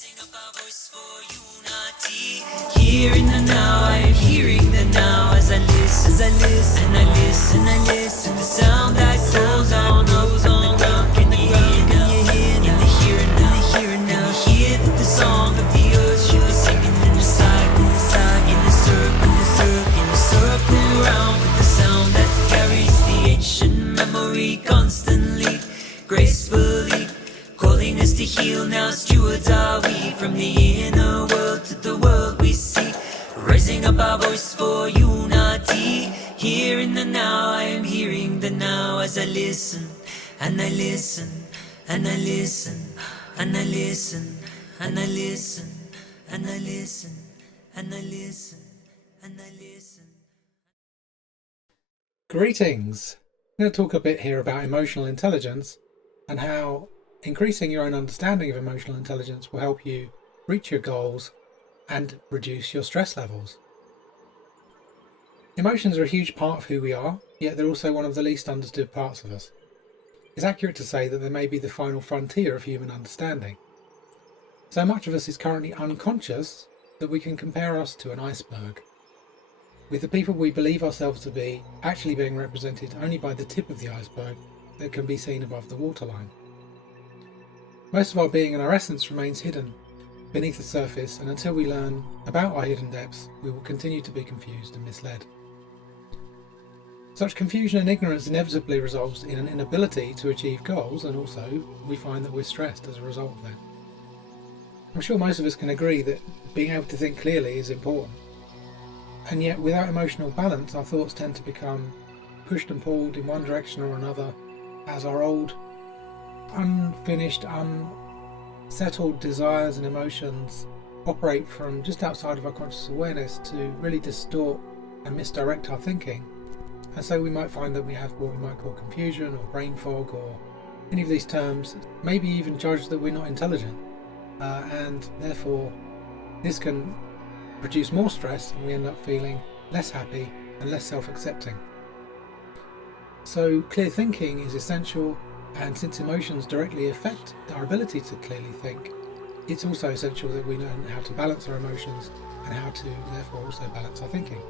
Raising up our voice for unity. Here in the now, I am hearing the now as I listen, and I listen. The sound that goes on, Can you hear in the here and now? Can you hear the song of the earth should be singing in the cycle, in the circle around with the sound that carries the ancient memory constantly, gracefully. Calling us to heal now, stewards are we from the inner world to the world we see. Raising up our voice for unity. Here in the now, I am hearing the now as I listen, and I listen, and I listen, and I listen, and I listen, and I listen, and I listen, and I listen. Greetings! I'm going to talk a bit here about emotional intelligence and how increasing your own understanding of emotional intelligence will help you reach your goals and reduce your stress levels. Emotions are a huge part of who we are, yet they're also one of the least understood parts of us. It's accurate to say that they may be the final frontier of human understanding. So much of us is currently unconscious that we can compare us to an iceberg, with the people we believe ourselves to be actually being represented only by the tip of the iceberg that can be seen above the waterline. Most of our being and our essence remains hidden beneath the surface, and until we learn about our hidden depths, we will continue to be confused and misled. Such confusion and ignorance inevitably results in an inability to achieve goals, and also we find that we're stressed as a result of that. I'm sure most of us can agree that being able to think clearly is important, and yet without emotional balance our thoughts tend to become pushed and pulled in one direction or another as our old, unfinished, unsettled desires and emotions operate from just outside of our conscious awareness to really distort and misdirect our thinking. And so we might find that we have what we might call confusion or brain fog, or any of these terms, maybe even judge that we're not intelligent, and therefore this can produce more stress and we end up feeling less happy and less self-accepting. So clear thinking is essential, and since emotions directly affect our ability to clearly think, it's also essential that we learn how to balance our emotions and how to therefore also balance our thinking.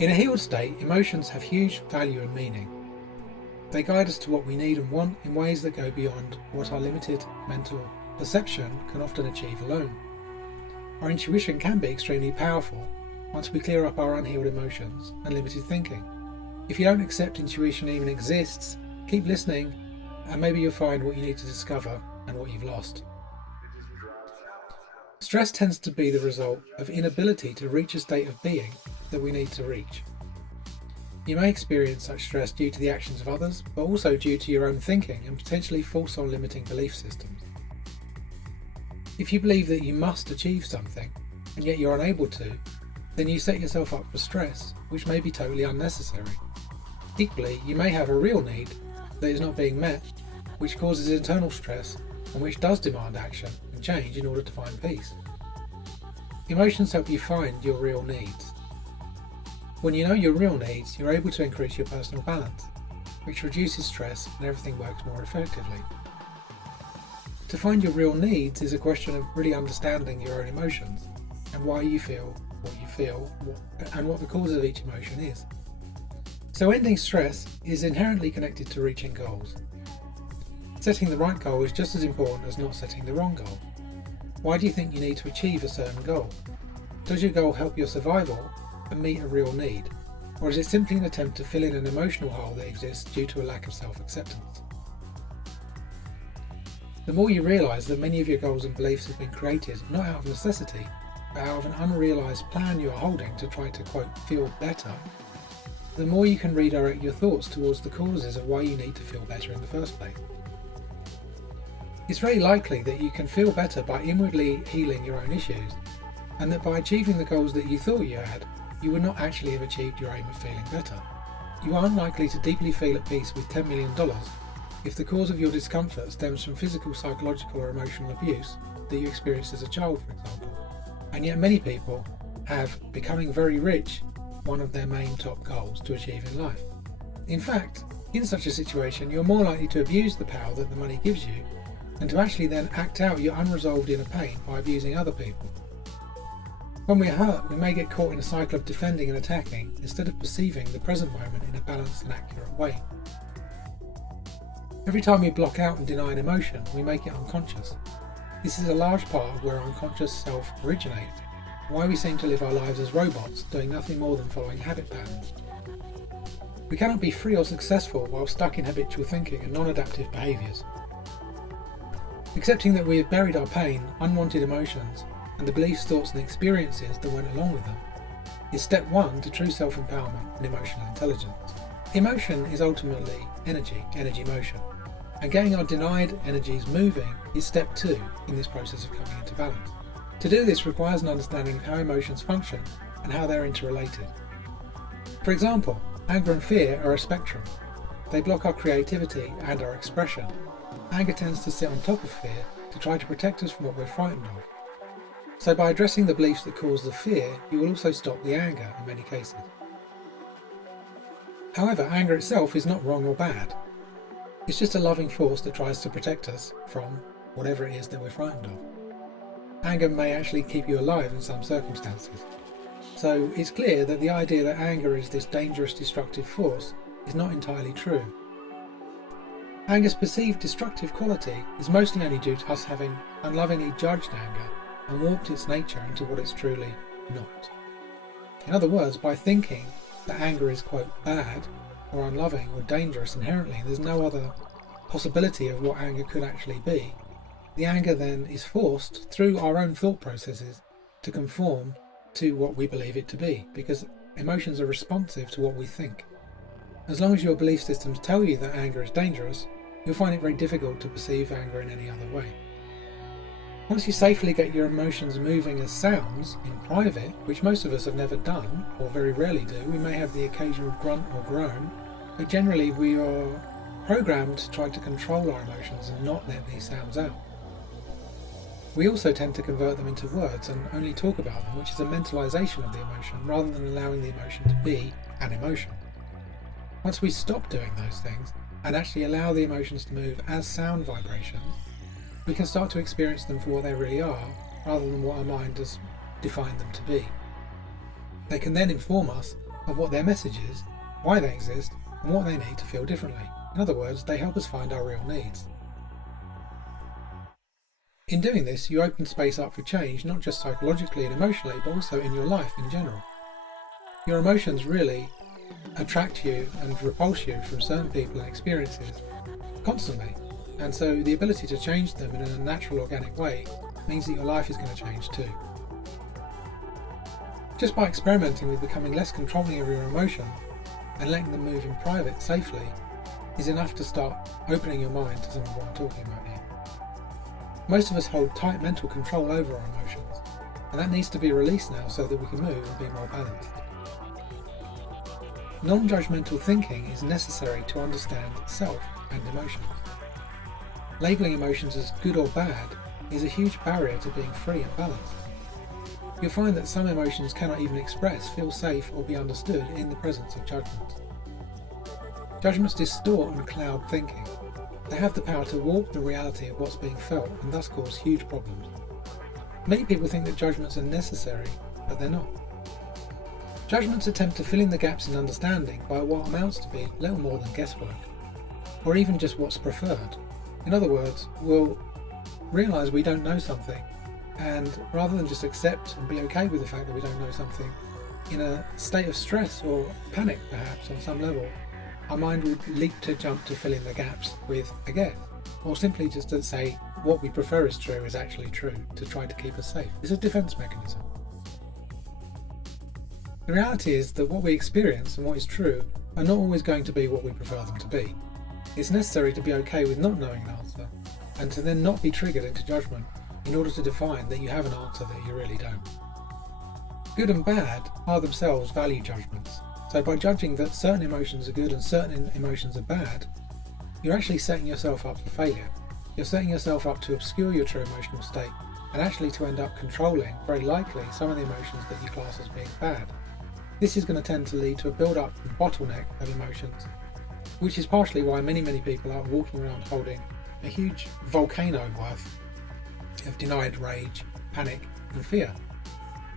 In a healed state, emotions have huge value and meaning. They guide us to what we need and want in ways that go beyond what our limited mental perception can often achieve alone. Our intuition can be extremely powerful once we clear up our unhealed emotions and limited thinking. If you don't accept intuition even exists, keep listening, and maybe you'll find what you need to discover and what you've lost. Stress tends to be the result of inability to reach a state of being that we need to reach. You may experience such stress due to the actions of others, but also due to your own thinking and potentially false or limiting belief systems. If you believe that you must achieve something, and yet you're unable to, then you set yourself up for stress, which may be totally unnecessary. Equally, you may have a real need that is not being met, which causes internal stress and which does demand action and change in order to find peace. Emotions help you find your real needs. When you know your real needs, you're able to increase your personal balance, which reduces stress and everything works more effectively. To find your real needs is a question of really understanding your own emotions and why you feel what you feel and what the cause of each emotion is. So ending stress is inherently connected to reaching goals. Setting the right goal is just as important as not setting the wrong goal. Why do you think you need to achieve a certain goal? Does your goal help your survival and meet a real need? Or is it simply an attempt to fill in an emotional hole that exists due to a lack of self-acceptance? The more you realise that many of your goals and beliefs have been created not out of necessity, but out of an unrealised plan you are holding to try to, quote, feel better, the more you can redirect your thoughts towards the causes of why you need to feel better in the first place. It's very likely that you can feel better by inwardly healing your own issues, and that by achieving the goals that you thought you had, you would not actually have achieved your aim of feeling better. You are unlikely to deeply feel at peace with $10 million if the cause of your discomfort stems from physical, psychological or emotional abuse that you experienced as a child, for example. And yet many people have becoming very rich one of their main top goals to achieve in life. In fact, in such a situation, you're more likely to abuse the power that the money gives you and to actually then act out your unresolved inner pain by abusing other people. When we're hurt, we may get caught in a cycle of defending and attacking instead of perceiving the present moment in a balanced and accurate way. Every time we block out and deny an emotion, we make it unconscious. This is a large part of where our unconscious self originates, why we seem to live our lives as robots, doing nothing more than following habit patterns. We cannot be free or successful while stuck in habitual thinking and non-adaptive behaviours. Accepting that we have buried our pain, unwanted emotions, and the beliefs, thoughts and experiences that went along with them is step one to true self-empowerment and emotional intelligence. Emotion is ultimately energy motion, and getting our denied energies moving is step two in this process of coming into balance. To do this requires an understanding of how emotions function and how they're interrelated. For example, anger and fear are a spectrum. They block our creativity and our expression. Anger tends to sit on top of fear to try to protect us from what we're frightened of. So by addressing the beliefs that cause the fear, you will also stop the anger in many cases. However, anger itself is not wrong or bad. It's just a loving force that tries to protect us from whatever it is that we're frightened of. Anger may actually keep you alive in some circumstances. So it's clear that the idea that anger is this dangerous, destructive force is not entirely true. Anger's perceived destructive quality is mostly only due to us having unlovingly judged anger and warped its nature into what it's truly not. In other words, by thinking that anger is, quote, bad or unloving or dangerous inherently, there's no other possibility of what anger could actually be. The anger then is forced through our own thought processes to conform to what we believe it to be, because emotions are responsive to what we think. As long as your belief systems tell you that anger is dangerous, you'll find it very difficult to perceive anger in any other way. Once you safely get your emotions moving as sounds in private, which most of us have never done, or very rarely do, we may have the occasional grunt or groan, but generally we are programmed to try to control our emotions and not let these sounds out. We also tend to convert them into words and only talk about them, which is a mentalization of the emotion rather than allowing the emotion to be an emotion. Once we stop doing those things and actually allow the emotions to move as sound vibrations, we can start to experience them for what they really are, rather than what our mind has defined them to be. They can then inform us of what their message is, why they exist, and what they need to feel differently. In other words, they help us find our real needs. In doing this, you open space up for change, not just psychologically and emotionally, but also in your life in general. Your emotions really attract you and repulse you from certain people and experiences constantly. And so the ability to change them in a natural, organic way means that your life is going to change too. Just by experimenting with becoming less controlling of your emotions and letting them move in private safely is enough to start opening your mind to some of what I'm talking about here. Most of us hold tight mental control over our emotions, and that needs to be released now so that we can move and be more balanced. Non-judgmental thinking is necessary to understand self and emotions. Labeling emotions as good or bad is a huge barrier to being free and balanced. You'll find that some emotions cannot even express, feel safe or be understood in the presence of judgments. Judgments distort and cloud thinking. They have the power to warp the reality of what's being felt and thus cause huge problems. Many people think that judgments are necessary, but they're not. Judgments attempt to fill in the gaps in understanding by what amounts to be little more than guesswork, or even just what's preferred. In other words, we'll realise we don't know something, and rather than just accept and be okay with the fact that we don't know something, in a state of stress or panic perhaps on some level, our mind would leap to jump to fill in the gaps with a guess, or simply just to say what we prefer is true is actually true, to try to keep us safe. It's a defence mechanism. The reality is that what we experience and what is true are not always going to be what we prefer them to be. It's necessary to be okay with not knowing an answer, and to then not be triggered into judgment in order to define that you have an answer that you really don't. Good and bad are themselves value judgments, so by judging that certain emotions are good and certain emotions are bad, you're actually setting yourself up for failure. You're setting yourself up to obscure your true emotional state and actually to end up controlling, very likely, some of the emotions that you class as being bad. This is going to tend to lead to a build-up and bottleneck of emotions, which is partially why many people are walking around holding a huge volcano worth of denied rage, panic and fear.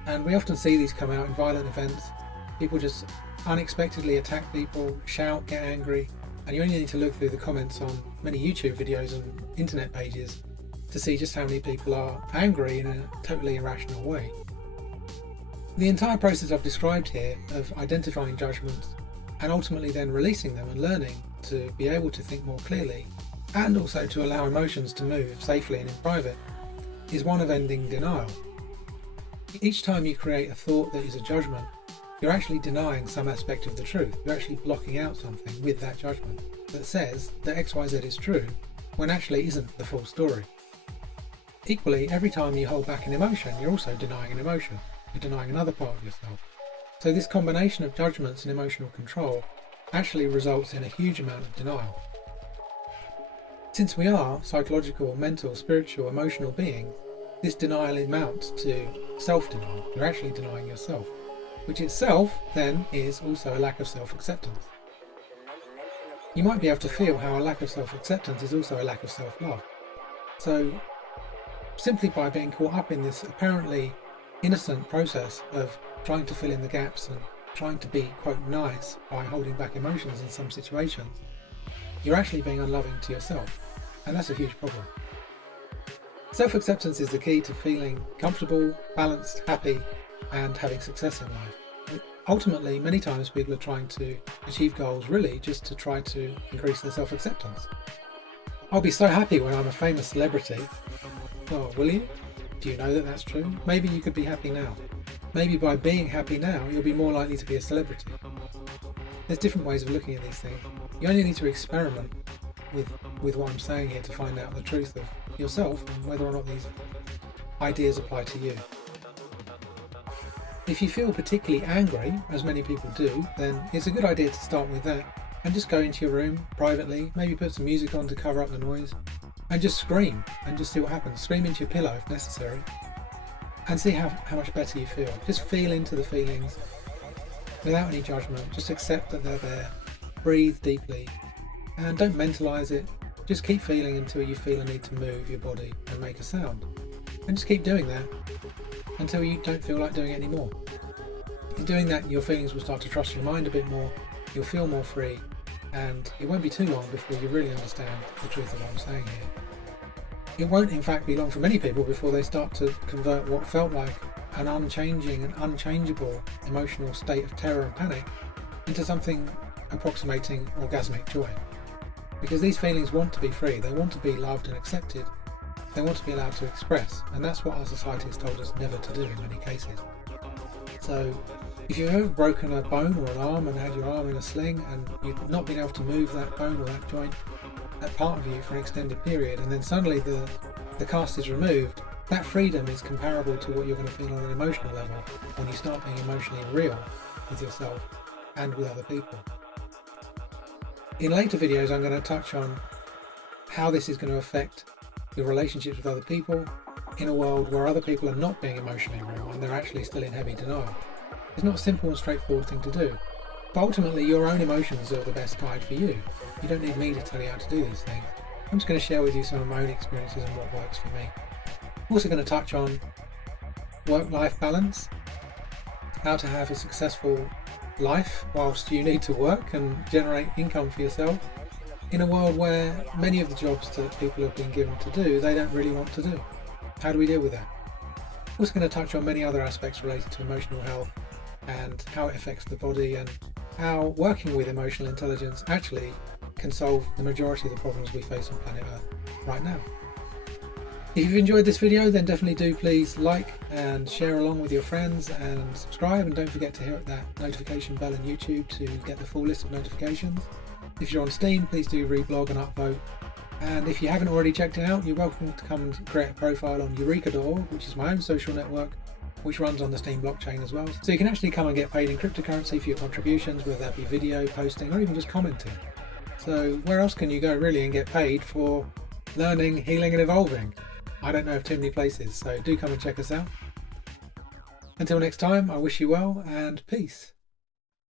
And we often see these come out in violent events. People just unexpectedly attack people, shout, get angry, and you only need to look through the comments on many YouTube videos and internet pages to see just how many people are angry in a totally irrational way. The entire process I've described here of identifying judgments and ultimately then releasing them and learning to be able to think more clearly and also to allow emotions to move safely and in private is one of ending denial. Each time you create a thought that is a judgment, you're actually denying some aspect of the truth. You're actually blocking out something with that judgment that says that XYZ is true when actually isn't the full story. Equally, every time you hold back an emotion, you're also denying an emotion. You're denying another part of yourself. So this combination of judgments and emotional control actually results in a huge amount of denial. Since we are psychological, mental, spiritual, emotional beings, this denial amounts to self-denial. You're actually denying yourself, which itself then is also a lack of self-acceptance. You might be able to feel how a lack of self-acceptance is also a lack of self-love. So simply by being caught up in this apparently innocent process of trying to fill in the gaps and trying to be, quote, nice by holding back emotions in some situations, you're actually being unloving to yourself, and that's a huge problem. Self-acceptance is the key to feeling comfortable, balanced, happy, and having success in life. Ultimately, many times people are trying to achieve goals really just to try to increase their self-acceptance. I'll be so happy when I'm a famous celebrity. Oh, will you? Do you know that that's true? Maybe you could be happy now. Maybe by being happy now, you'll be more likely to be a celebrity. There's different ways of looking at these things. You only need to experiment with what I'm saying here to find out the truth of yourself and whether or not these ideas apply to you. If you feel particularly angry, as many people do, then it's a good idea to start with that and just go into your room privately, maybe put some music on to cover up the noise, and just scream and just see what happens. Scream into your pillow if necessary and see how much better you feel. Just feel into the feelings without any judgment. Just accept that they're there. Breathe deeply and don't mentalize it. Just keep feeling until you feel a need to move your body and make a sound. And just keep doing that until you don't feel like doing it anymore. In doing that, your feelings will start to trust your mind a bit more. You'll feel more free, and it won't be too long before you really understand the truth of what I'm saying here. It won't in fact be long for many people before they start to convert what felt like an unchanging and unchangeable emotional state of terror and panic into something approximating orgasmic joy. Because these feelings want to be free, they want to be loved and accepted, they want to be allowed to express, and that's what our society has told us never to do in many cases. So if you've ever broken a bone or an arm and had your arm in a sling and you've not been able to move that bone or that joint, that part of you for an extended period, and then suddenly the cast is removed, that freedom is comparable to what you're going to feel on an emotional level when you start being emotionally real with yourself and with other people. In later videos I'm going to touch on how this is going to affect your relationships with other people in a world where other people are not being emotionally real and they're actually still in heavy denial. It's not a simple and straightforward thing to do, but ultimately your own emotions are the best guide for you. You don't need me to tell you how to do these things. I'm just going to share with you some of my own experiences and what works for me. I'm also going to touch on work-life balance, how to have a successful life whilst you need to work and generate income for yourself in a world where many of the jobs that people have been given to do, they don't really want to do. How do we deal with that? I'm also going to touch on many other aspects related to emotional health and how it affects the body and how working with emotional intelligence actually can solve the majority of the problems we face on planet Earth right now. If you've enjoyed this video, then definitely do please like and share along with your friends and subscribe, and don't forget to hit that notification bell on YouTube to get the full list of notifications. If you're on Steam, please do reblog and upvote. And if you haven't already checked it out, you're welcome to come and create a profile on Eureka.org, which is my own social network, which runs on the Steam blockchain as well. So you can actually come and get paid in cryptocurrency for your contributions, whether that be video, posting, or even just commenting. So where else can you go really and get paid for learning, healing and evolving? I don't know of too many places, so do come and check us out. Until next time, I wish you well and peace.